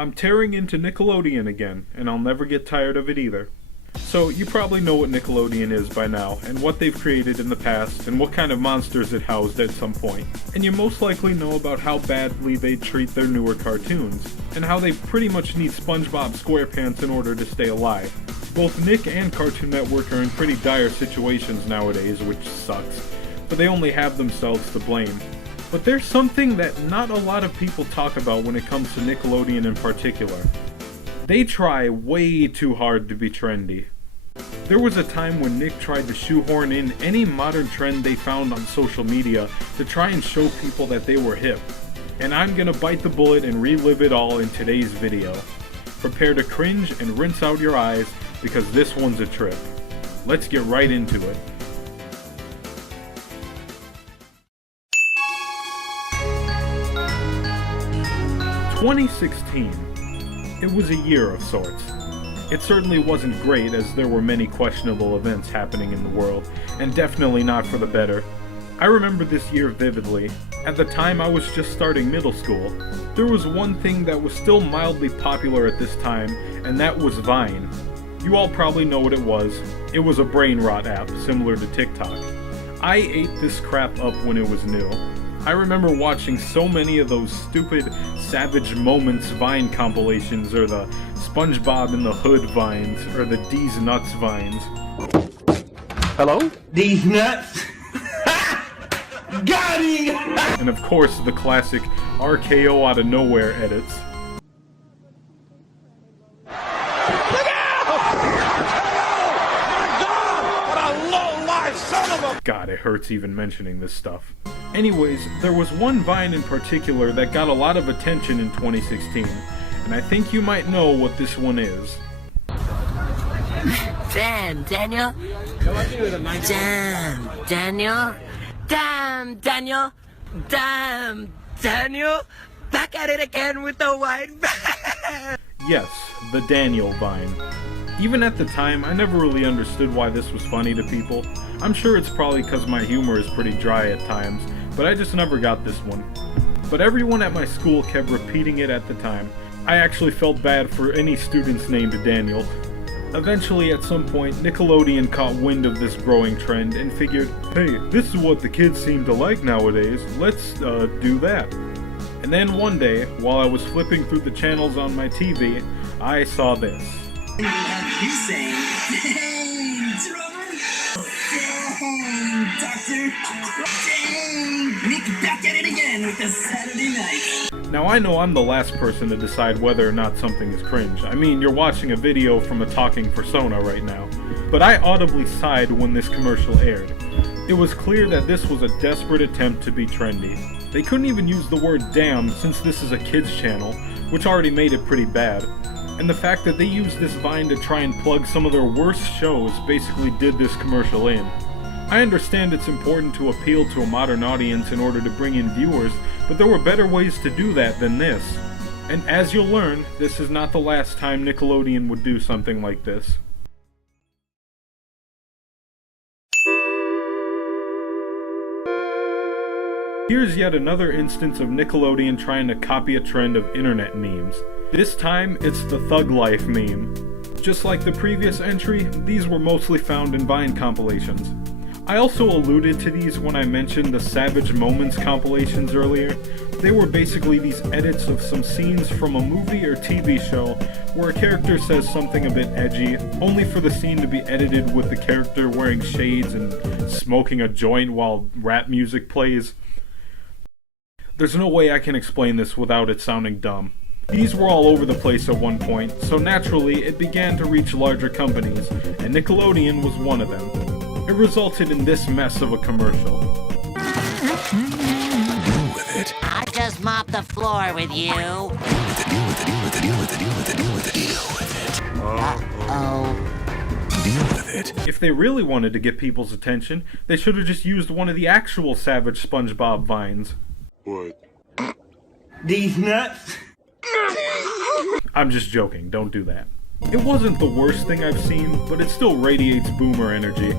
I'm tearing into Nickelodeon again, and I'll never get tired of it either. So, you probably know what Nickelodeon is by now, and what they've created in the past, and what kind of monsters it housed at some point. And you most likely know about how badly they treat their newer cartoons, and how they pretty much need SpongeBob SquarePants in order to stay alive. Both Nick and Cartoon Network are in pretty dire situations nowadays, which sucks, but they only have themselves to blame. But there's something that not a lot of people talk about when it comes to Nickelodeon in particular. They try way too hard to be trendy. There was a time when Nick tried to shoehorn in any modern trend they found on social media to try and show people that they were hip. And I'm gonna bite the bullet and relive it all in today's video. Prepare to cringe and rinse out your eyes, because this one's a trip. Let's get right into it. "2016. It was a year of sorts. It certainly wasn't great, as there were many questionable events happening in the world, and definitely not for the better. I remember this year vividly. At the time I was just starting middle school. There was one thing that was still mildly popular at this time, and that was Vine. You all probably know what it was. It was a brain rot app, similar to TikTok. I ate this crap up when it was new. I remember watching so many of those stupid Savage Moments Vine compilations, or the SpongeBob in the Hood Vines, or the D's Nuts Vines. Hello? These nuts? Got him! And of course the classic RKO out of nowhere edits. God, it hurts even mentioning this stuff. Anyways, there was one Vine in particular that got a lot of attention in 2016, and I think you might know what this one is. Damn, Daniel. Damn, Daniel. Damn, Daniel. Damn, Daniel. Back at it again with the white van. Yes, the Daniel Vine. Even at the time, I never really understood why this was funny to people. I'm sure it's probably because my humor is pretty dry at times, but I just never got this one. But everyone at my school kept repeating it at the time. I actually felt bad for any students named Daniel. Eventually, at some point, Nickelodeon caught wind of this growing trend and figured, hey, this is what the kids seem to like nowadays, let's do that. And then one day, while I was flipping through the channels on my TV, I saw this. You saying, dang, drummer, dang, doctor, dang, Nick back at it again with the Saturday night. Now I know I'm the last person to decide whether or not something is cringe. I mean, you're watching a video from a talking persona right now. But I audibly sighed when this commercial aired. It was clear that this was a desperate attempt to be trendy. They couldn't even use the word damn since this is a kids channel, which already made it pretty bad. And the fact that they used this Vine to try and plug some of their worst shows basically did this commercial in. I understand it's important to appeal to a modern audience in order to bring in viewers, but there were better ways to do that than this. And as you'll learn, this is not the last time Nickelodeon would do something like this. Here's yet another instance of Nickelodeon trying to copy a trend of internet memes. This time, it's the Thug Life meme. Just like the previous entry, these were mostly found in Vine compilations. I also alluded to these when I mentioned the Savage Moments compilations earlier. They were basically these edits of some scenes from a movie or TV show where a character says something a bit edgy, only for the scene to be edited with the character wearing shades and smoking a joint while rap music plays. There's no way I can explain this without it sounding dumb. These were all over the place at one point, so naturally it began to reach larger companies, and Nickelodeon was one of them. It resulted in this mess of a commercial. Deal with it. I just mopped the floor with you. Deal with it. Uh-oh. Deal with it. If they really wanted to get people's attention, they should have just used one of the actual Savage SpongeBob Vines. What? These nuts? I'm just joking, don't do that. It wasn't the worst thing I've seen, but it still radiates boomer energy.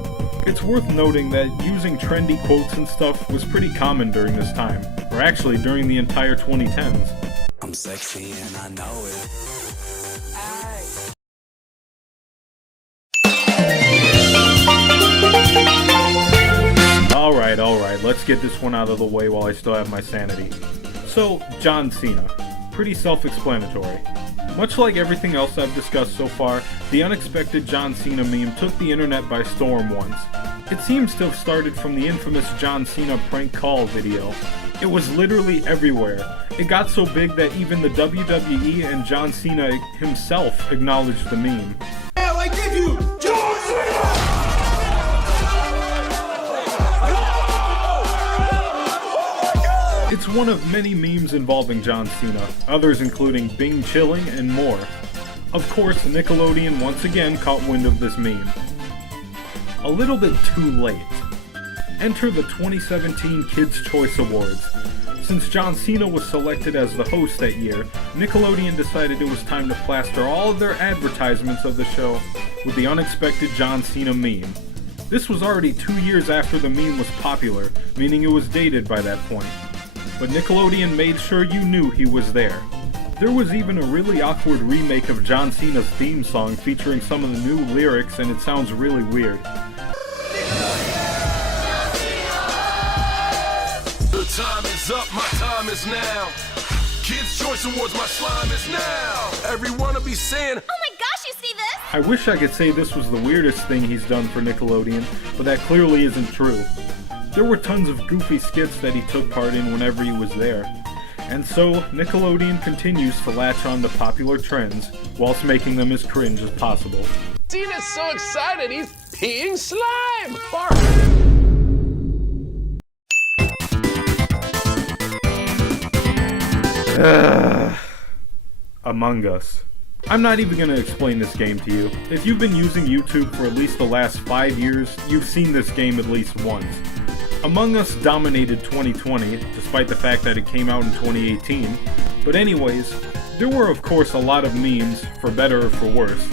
It's worth noting that using trendy quotes and stuff was pretty common during this time, or actually during the entire 2010s. I'm sexy and I know it. Alright, let's get this one out of the way while I still have my sanity. So, John Cena. Pretty self-explanatory. Much like everything else I've discussed so far, the unexpected John Cena meme took the internet by storm once. It seems to have started from the infamous John Cena prank call video. It was literally everywhere. It got so big that even the WWE and John Cena himself acknowledged the meme. Now I give you John Cena! It's one of many memes involving John Cena, others including Bing chilling and more. Of course, Nickelodeon once again caught wind of this meme. A little bit too late. Enter the 2017 Kids' Choice Awards. Since John Cena was selected as the host that year, Nickelodeon decided it was time to plaster all of their advertisements of the show with the unexpected John Cena meme. This was already 2 years after the meme was popular, meaning it was dated by that point. But Nickelodeon made sure you knew he was there. There was even a really awkward remake of John Cena's theme song featuring some of the new lyrics, and it sounds really weird. The time is up, my time is now. Kids' Choice Awards, my slime is now. Everyone will be saying, Oh my gosh, you see this? I wish I could say this was the weirdest thing he's done for Nickelodeon, but that clearly isn't true. There were tons of goofy skits that he took part in whenever he was there. And so, Nickelodeon continues to latch on to popular trends, whilst making them as cringe as possible. Cena's so excited, he's peeing slime! Bark! Among Us. I'm not even going to explain this game to you. If you've been using YouTube for at least the last 5 years, you've seen this game at least once. Among Us dominated 2020, despite the fact that it came out in 2018. But anyways, there were of course a lot of memes, for better or for worse,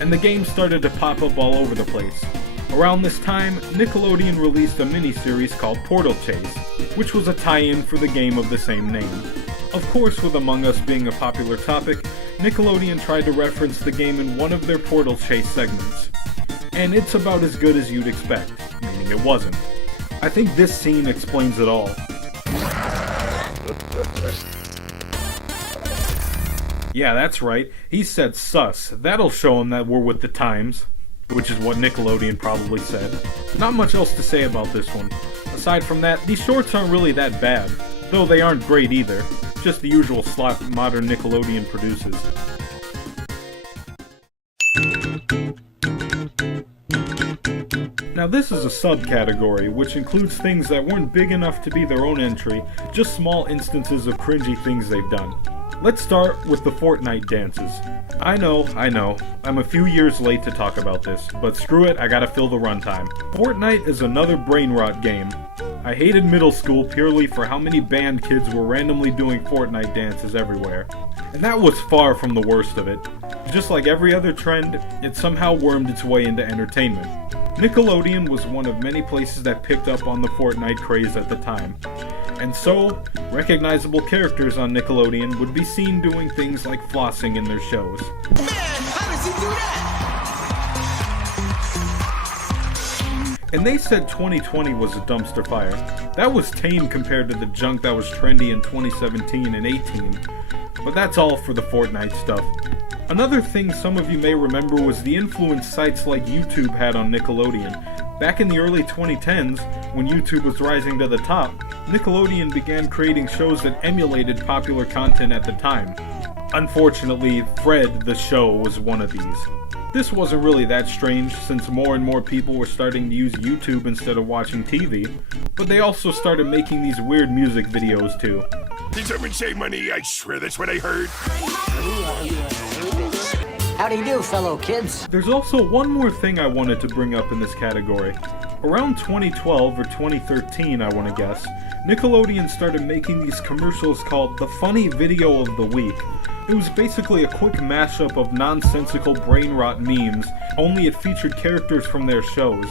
and the game started to pop up all over the place. Around this time, Nickelodeon released a miniseries called Portal Chase, which was a tie-in for the game of the same name. Of course, with Among Us being a popular topic, Nickelodeon tried to reference the game in one of their Portal Chase segments. And it's about as good as you'd expect, meaning it wasn't. I think this scene explains it all. Yeah, that's right. He said sus. That'll show him that we're with the times. Which is what Nickelodeon probably said. Not much else to say about this one. Aside from that, these shorts aren't really that bad. Though they aren't great either. Just the usual slop modern Nickelodeon produces. Now this is a subcategory, which includes things that weren't big enough to be their own entry, just small instances of cringy things they've done. Let's start with the Fortnite dances. I know, I'm a few years late to talk about this, but screw it, I gotta fill the runtime. Fortnite is another brain rot game. I hated middle school purely for how many band kids were randomly doing Fortnite dances everywhere. And that was far from the worst of it. Just like every other trend, it somehow wormed its way into entertainment. Nickelodeon was one of many places that picked up on the Fortnite craze at the time. And so, recognizable characters on Nickelodeon would be seen doing things like flossing in their shows. Man, how does he do that? And they said 2020 was a dumpster fire. That was tame compared to the junk that was trendy in 2017 and 18. But that's all for the Fortnite stuff. Another thing some of you may remember was the influence sites like YouTube had on Nickelodeon. Back in the early 2010s, when YouTube was rising to the top, Nickelodeon began creating shows that emulated popular content at the time. Unfortunately, Fred the Show was one of these. This wasn't really that strange since more and more people were starting to use YouTube instead of watching TV, but they also started making these weird music videos too. Determined save money, I swear that's what I heard. How do you do, fellow kids? There's also one more thing I wanted to bring up in this category. Around 2012 or 2013, I want to guess, Nickelodeon started making these commercials called the Funny Video of the Week. It was basically a quick mashup of nonsensical brain rot memes, only it featured characters from their shows.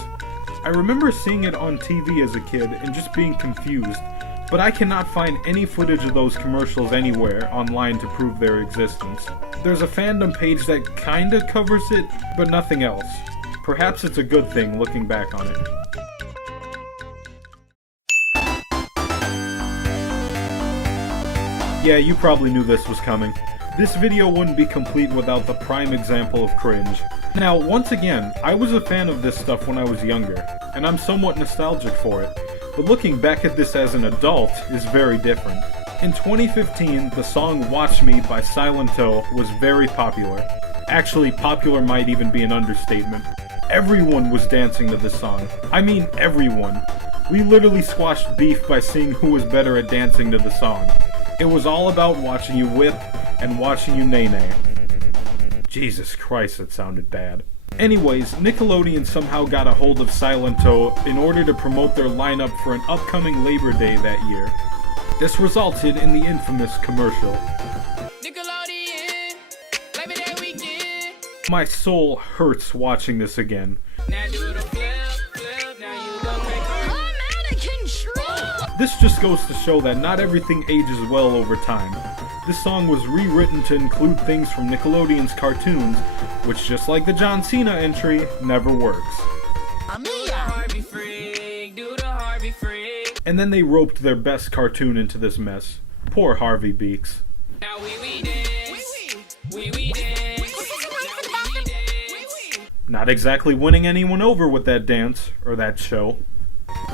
I remember seeing it on TV as a kid and just being confused, but I cannot find any footage of those commercials anywhere online to prove their existence. There's a fandom page that kinda covers it, but nothing else. Perhaps it's a good thing looking back on it. Yeah, you probably knew this was coming. This video wouldn't be complete without the prime example of cringe. Now, once again, I was a fan of this stuff when I was younger, and I'm somewhat nostalgic for it, but looking back at this as an adult is very different. In 2015, the song Watch Me by Silento was very popular. Actually, popular might even be an understatement. Everyone was dancing to this song. I mean everyone. We literally squashed beef by seeing who was better at dancing to the song. It was all about watching you whip and watching you nay-nay. Jesus Christ, that sounded bad. Anyways, Nickelodeon somehow got a hold of Silento in order to promote their lineup for an upcoming Labor Day that year. This resulted in the infamous commercial. Nickelodeon, Labor Day weekend. My soul hurts watching this again. Now do it a flip, now you gon' take it. I'm out of control! This just goes to show that not everything ages well over time. This song was rewritten to include things from Nickelodeon's cartoons, which, just like the John Cena entry, never works. Do the Harvey freak, do the Harvey freak. And then they roped their best cartoon into this mess. Poor Harvey Beaks. Now we dance, we dance. Not exactly winning anyone over with that dance, or that show.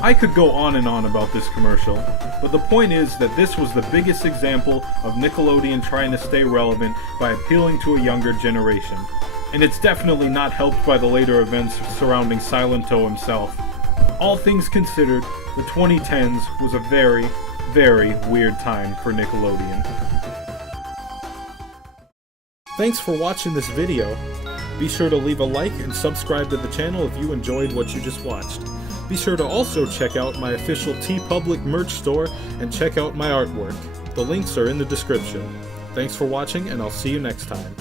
I could go on and on about this commercial, but the point is that this was the biggest example of Nickelodeon trying to stay relevant by appealing to a younger generation. And it's definitely not helped by the later events surrounding Silento himself. All things considered, the 2010s was a very, very weird time for Nickelodeon. Thanks for watching this video. Be sure to leave a like and subscribe to the channel if you enjoyed what you just watched. Be sure to also check out my official TeePublic merch store and check out my artwork. The links are in the description. Thanks for watching, and I'll see you next time.